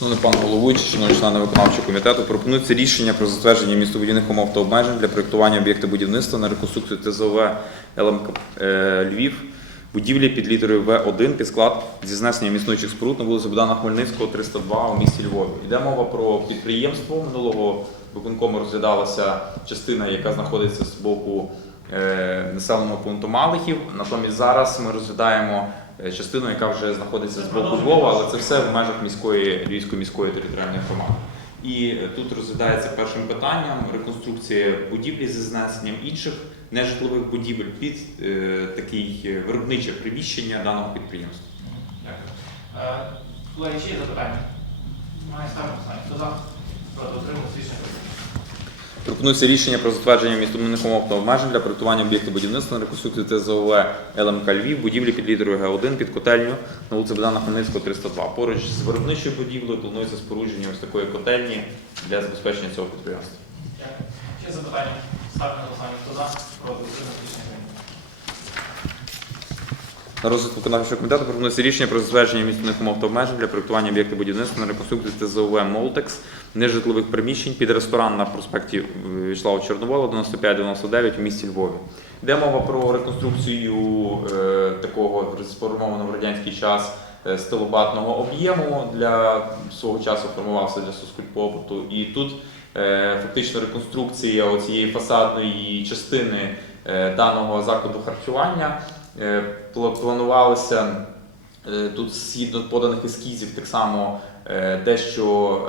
Шановний пан головуючий, шановні члени виконавчого комітету, пропонується рішення про затвердження містобудівних умов та обмежень для проєктування об'єкта будівництва на реконструкцію ТЗОВ ЛМК е, Львів, будівлі під літерою В1 під склад зі знесенням існуючих споруд на вулиці Богдана Хмельницького, 302 у місті Львові. Йде мова про підприємство. Минулого виконкому розглядалася частина, яка знаходиться з боку е, населеного пункту Малихів. Натомість зараз ми розглядаємо частину, яка вже знаходиться з боку Львова, але це все в межах міської Львівської міської територіальної громади. І е, тут розглядається першим питанням реконструкція будівлі зі знесенням інших нежитлових будівель під е, такий е, виробниче приміщення даного підприємства. Дякую. Е, Колеги, ще є запитання? Має ставити. Хто за? Проти рішення прийнято. Пропонується рішення про затвердження містобудівних умов та обмежень для проєктування об'єкту будівництва на реконструкції ТЗОВ ЛМК Львів, будівлі під літерою Г1 під котельню на вулиці Богдана Хмельницького, 302. Поруч з виробничою будівлею планується спорудження ось такої котельні для забезпечення цього підприємства. Ще запитання? Ставте на голосування. Хто за? Проти. На розгляд виконавчого комітету пропонується рішення про затвердження містобудівних умов та обмежень для проєктування об'єкту будівництва на реконструкцію ТЗОВ Молтекс нежитлових приміщень під ресторан на проспекті е, Вячеслава Чорновола 95-99 у місті Львові. Йде мова про реконструкцію е, такого сформованого в радянський час е, стилобатного об'єму для свого часу формувався для соцкультпобуту. І тут е, фактично реконструкція оцієї фасадної частини е, даного закладу харчування. Е, пла- Планувалося е, тут згідно поданих ескізів так само е, дещо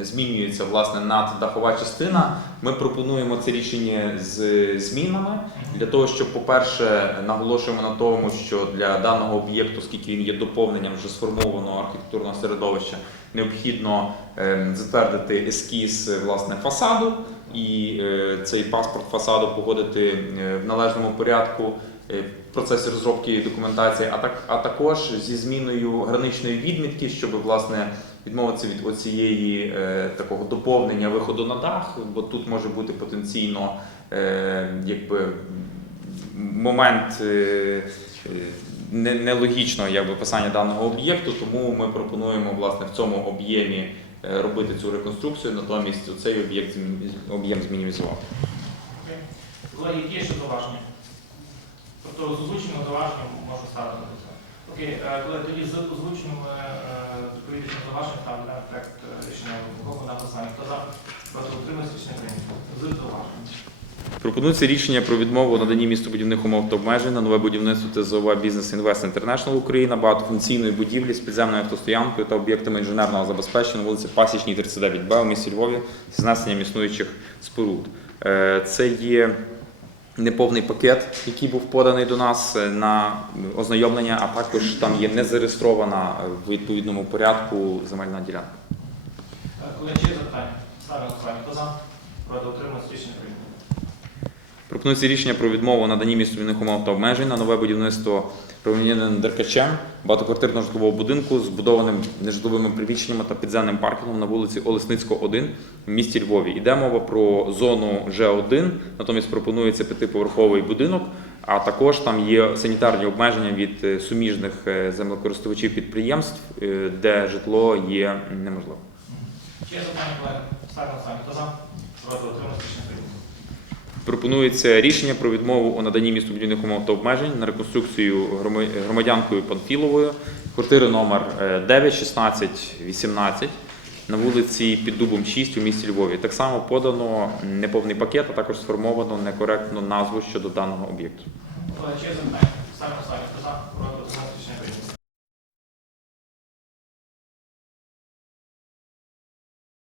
змінюється власне наддахова частина. Ми пропонуємо це рішення з змінами для того, щоб, по-перше, наголошуємо на тому, що для даного об'єкту, оскільки він є доповненням вже сформованого архітектурного середовища, необхідно затвердити ескіз власне фасаду і цей паспорт фасаду погодити в належному порядку в процесі розробки документації, а так а також зі зміною граничної відмітки, щоб власне відмовитися від оцієї е, такого доповнення виходу на дах, бо тут може бути потенційно е, якби момент. Е, е, не- Нелогічного якби писання даного об'єкту, тому ми пропонуємо власне в цьому об'ємі е, робити цю реконструкцію, натомість цей об'єкт об'єм змінімізувати. Колеги, є ще зауваження? Тобто з озвученим зауваженням можна ставити на голосування. Окей, е, колеги, тоді з озвученими е, відповідними зауваженнями ставлю на проект е, рішення на голосування. Хто за? Проти утримується рішення прийнято. З зауваженням. Пропонується рішення про відмову у наданні містобудівних умов та обмежень на нове будівництво ТЗОВ Бізнес Інвест Інтернешнл Україна, багатофункційної будівлі з підземною автостоянкою та об'єктами інженерного забезпечення на вулиці Пасічній 39Б у місті Львові з знесенням існуючих споруд. Це є неповний пакет, який був поданий до нас е, на ознайомлення, а також там є незареєстрована е, в відповідному порядку земельна ділянка. Коли Колеги, ще запитання? Ставлю голосування. Хто за? Проти утримується рішення прийнято. Пропонується рішення про відмову наданні містобудівних умов та обмежень на нове будівництво громадяниним Деркачем багатоквартирного житлового будинку, збудованим нежитловими приміщеннями та підземним паркінгом на вулиці Олесницького, 1 в місті Львові. Йде мова про зону Ж1, натомість пропонується п'ятиповерховий будинок, а також там є санітарні обмеження від е, суміжних е, землекористувачів підприємств, е, де житло є неможливо. Ще є запитання, колеги? Ставлю на. Хто за? Проти прийнято. Пропонується рішення про відмову у наданні містобудівних умов та обмежень на реконструкцію грома- громадянкою Панфіловою, квартири номер е, 9, 16, 18 на вулиці Під Дубом 6 у місті Львові. Так само подано неповний пакет, а також сформовано некоректну назву щодо даного об'єкту. Колеги, ще є запитання? Ставлю